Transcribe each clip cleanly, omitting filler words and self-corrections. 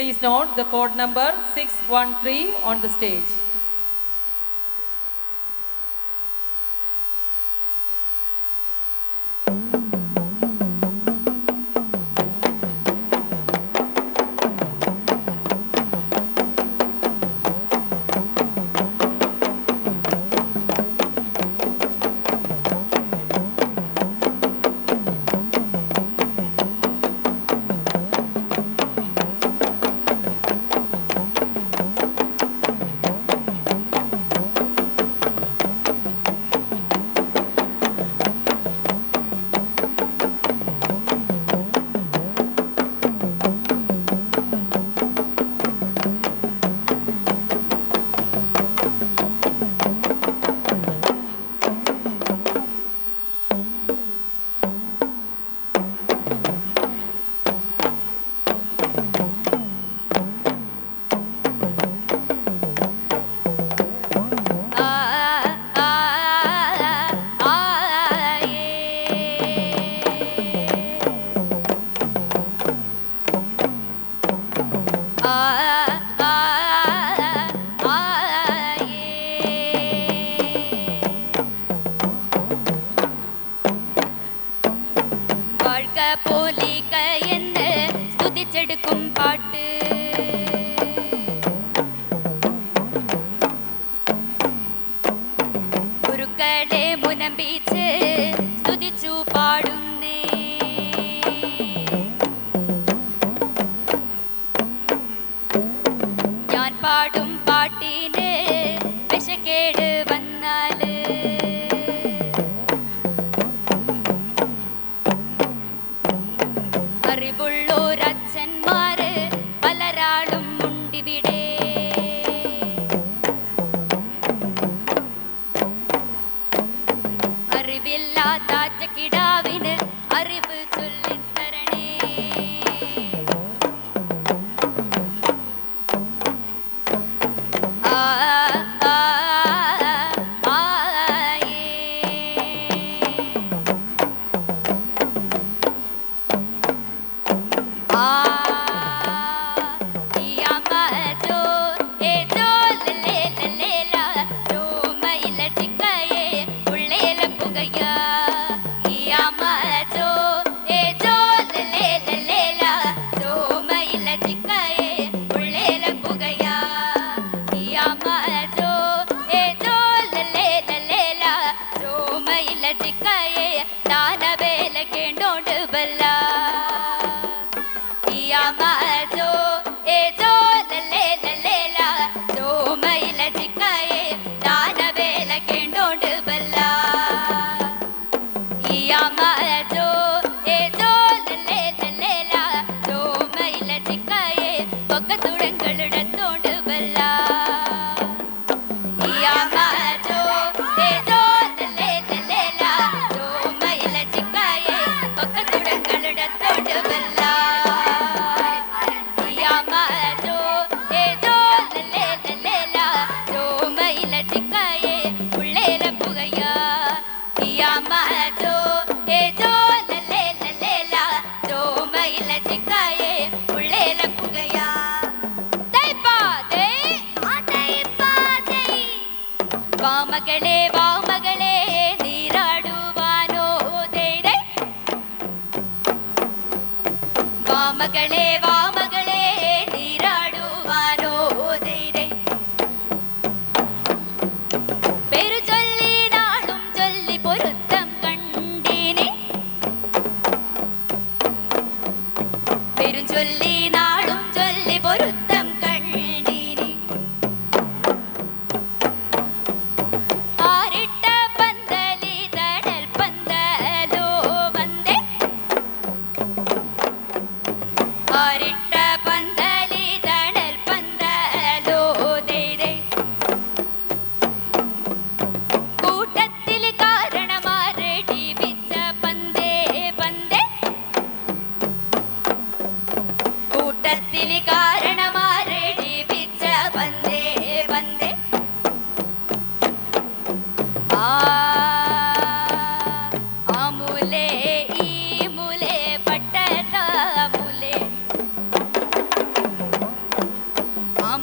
Please note the code number 613 on the stage.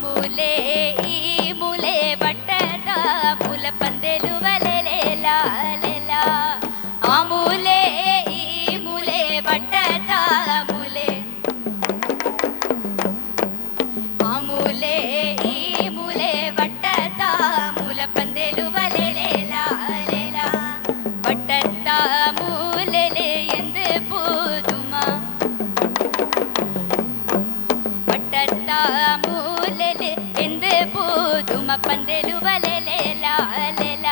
ಮೂಲೆ ಈ ಮೂಲೆ ಬಟ್ಟದ ಮೂಲ ಪಂದೆಲು ಬಲೆಲೇಲ ಲೆಲ ಆ ಮೂಲೆ ಈ ಮೂಲೆ ಬಟ್ಟದ ಮೂಲೆ ಆ ಮೂಲೆ ಈ ಮೂಲೆ ಬಟ್ಟದ ಮೂಲ ಪಂದೆಲು ಬಲೆಲೇಲ ಲೆಲ ಬಟ್ಟದ ಮೂಲೆಲೆ ಎಂದು ಪೂದುಮ ಬಟ್ಟದ ಮೂಲೆಲೆ ಎಂದು ಪೂದುಮ ಪಂದೆಲು ಬಲೆಲೇಲ ಲೆಲ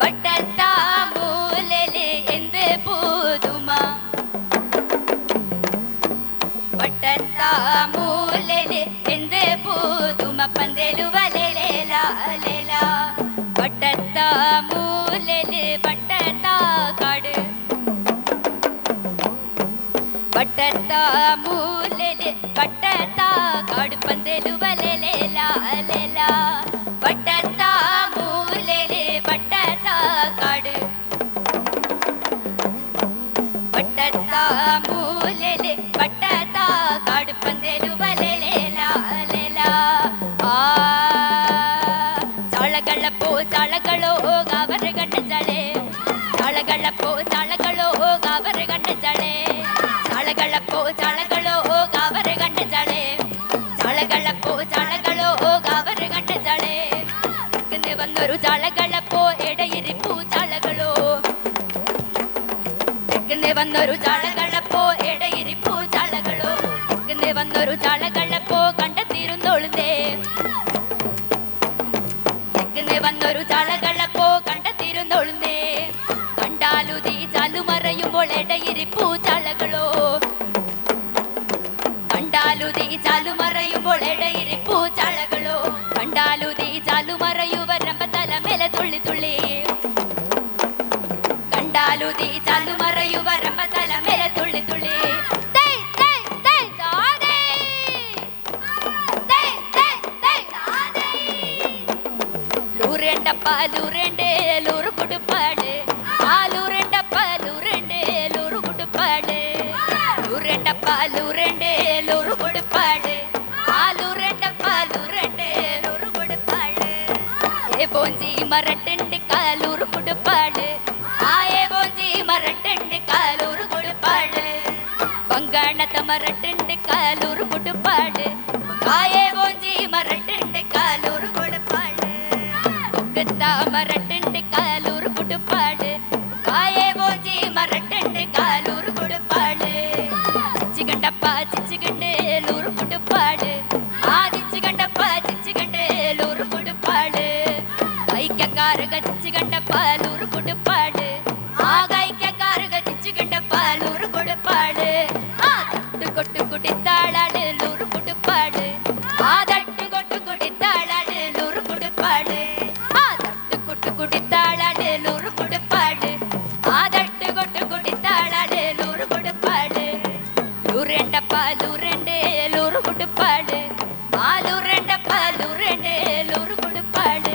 ಬಟ್ಟದ ಮೂಲೆಲೆ ಎಂದು ಪೂದುಮ ಬಟ್ಟದ ಮೂಲೆಲೆ ಎಂದು ಪೂದುಮ ಪಂದೆಲು ಬಲೆಲೇಲ ಲೆಲ ಬಟ್ಟದ ಮೂಲೆಲೆ ಬಟ್ಟದ ಕಾಡು ಬಟ್ಟದ ಮೂಲೆಲೆ ಬಟ್ಟದ ಕಾಡು ಪಂದೆಲು ಬಲೆಲೇಲ ಲೆಲ ಬಟ್ಟದ ಮೂಲೆಲೆ ಬಟ್ಟದ ಕಾಡು ಬಟ್ಟದ ಮೂಲೆಲೆ ಬಟ್ಟದ ಕಾಡು ಪಂದೆಲು ಬಲೆಲೇಲ ಲೆಲ ಆ ಚಾಳಗಳಪ್ಪೋ ಚಾಳಗಳೋ ಗಾವರ ಗಂಡ ಜಳೆ ಚಾಳಗಳಪ್ಪೋ ಚಾಳಗಳೋ ಗಾವರ ಗಂಡ ಜಳೆ ಚಾಳಗಳಪ್ಪೋ ಚಾಳಗಳೋ ಗಾವರ ಗಂಡ ಜಳೆ ಚಾಳಗಳಪ್ಪೋ ಚಾಳಗಳೋ ಗಾವರ ಗಂಡ ಜಳೆ ತೆಕ್ಕನೆ ಬಂದರು ಚಾಳಗಳಪ್ಪೋ ಎಡೆಯಿರಿಪು ಚಾಳಗಳು ತೆಕ್ಕನೆ ಬಂದರು ಚಾಳಗಳಪ್ಪೋ ಎಡೆಯಿರಿಪು ಚಾಳಗಳು ತೆಕ್ಕನೆ ಬಂದರು ಚಾಳಗಳಪ್ಪೋ ಕಂಡ ತೀರುಂದೊಳುದೆ തെക്കുന്ന് വന്നൊരു ചാളകളപ്പോ കണ്ട തീരുന്നൊളുന്നേ കണ്ടാലുതി ചാലു മറയുമ്പോൾ ഇടയിരിപ്പൂ ചാളകളോ കണ്ടാലുതി ചാലു മറയുമ്പോൾ ഇടയിരിപ്പൂ ചാളകളോ കണ്ടാലുതി ചാലു മറയുവരമ്പ തല മേലെ തുള്ളി തുള്ളി കണ്ടാലുതി ചാലു മറയുവരമ്പ തല മേലെ തുള്ളി തുള്ളി ലൂരേണ്ടപ്പ ലൂരേണ്ടേ ലൂറ് കൊടുപ്പാട് ആ ലൂരേണ്ടപ്പ ലൂരേണ്ടേ ലൂറ് കൊടുപ്പാട് ലൂരേണ്ടപ്പ ലൂരേണ്ടേ ലൂറ് കൊടുപ്പാട് ആ ലൂരേണ്ടപ്പ ലൂരേണ്ടേ ലൂറ് കൊടുപ്പാട് ഏ ബോഞ്ചി മരട്ടുണ്ട് കാലൂറ് കൊടുപ്പാട് ആ ഏ ബോഞ്ചി മരട്ടുണ്ട് കാലൂറ് കൊടുപ്പാട് ബംഗാണത്ത മരട്ടുണ്ട് കാലൂറ് കൊടുപ്പാട് കായേ ബോഞ്ചി മരട്ടുണ്ട് കാലൂറ് കൊടുപ്പാട് മരട്ടുണ്ട് കാലൂറ് കൊടുപ്പാട് കായേ ബോഞ്ചി മരട്ടുണ്ട് കാലൂറ് കൊടുപ്പാട് ചിച്ചികണ്ടപ്പ ചിച്ചികണ്ട് ലൂറ് കൊടുപ്പാട് ആ ചിച്ചികണ്ടപ്പ ചിച്ചികണ്ട് ലൂറ് കൊടുപ്പാട് കൈക്കാറുക ചിച്ചികണ്ടപ്പ ലൂറ് കൊടുപ്പാട് ആ കൈക്കാറുക ചിച്ചികണ്ടപ്പ ലൂറ് കൊടുപ്പാട് ആ തട്ട് കൊട്ട് കുടിത്താളാട് ലൂറ് കൊടുപ്പാട് ആ തട്ട് കൊട്ട് കുടിത്താളാട് ലൂറ് കൊടുപ്പാട് കുടിത്താളാട് ലൂറ് കൊടുപ്പാട് ആ തട്ട് കൊട്ട് കുടിത്താളാട് ലൂറ് കൊടുപ്പാട് ലൂറേണ്ടപ്പ ലൂറേണ്ടേ ലൂറ് കൊടുപ്പാട് ആ ലൂറേണ്ടപ്പ ലൂറേണ്ടേ ലൂറ് കൊടുപ്പാട്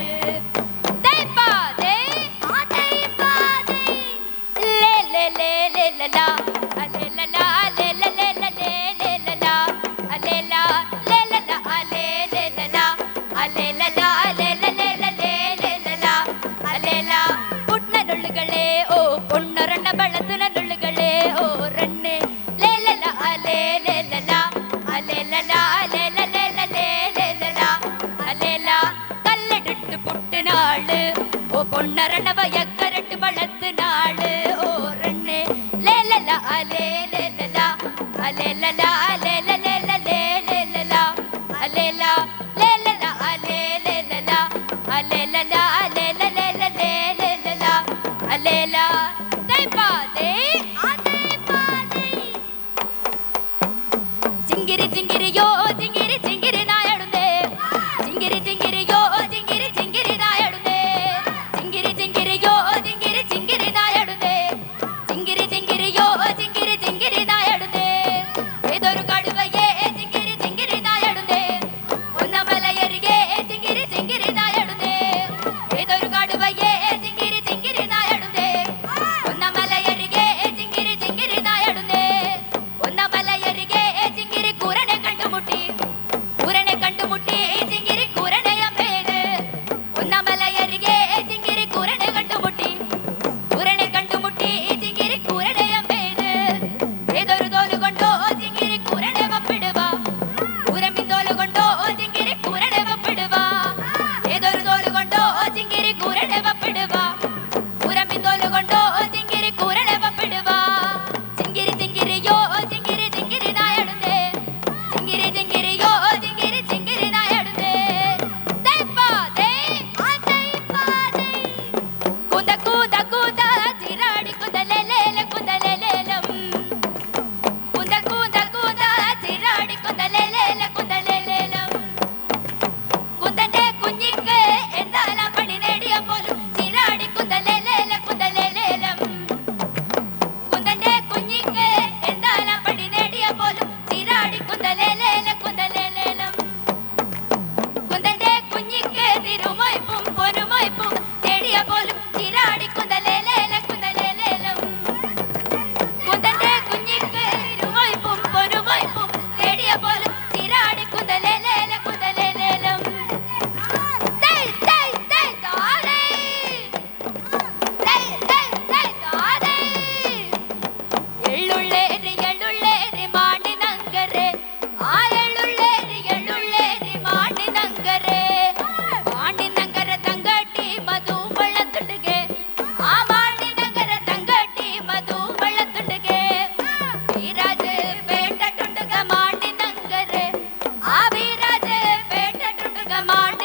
പൊണ്ണരണവ യക്കരട്ട് വളത്ത് നാള് ഓരണ്ണേ ലേലല അലേലല അലേലല അലേലല ലേലല അലേല ലേലല അലേലല അലേലല അലേലല ലേലല അലേല ദൈപാദേ ആദൈപാദേ ജിംഗിരി ജിംഗിരിയോ ജിംഗിരി ജിംഗിരി നായടുന്നേ ജിംഗിരി ജിംഗിരിയോ ജിംഗിരി ജിംഗിരി നായടുന്നേ ജിംഗിരി ജിംഗിരിയോ തങ്കമാണ്ട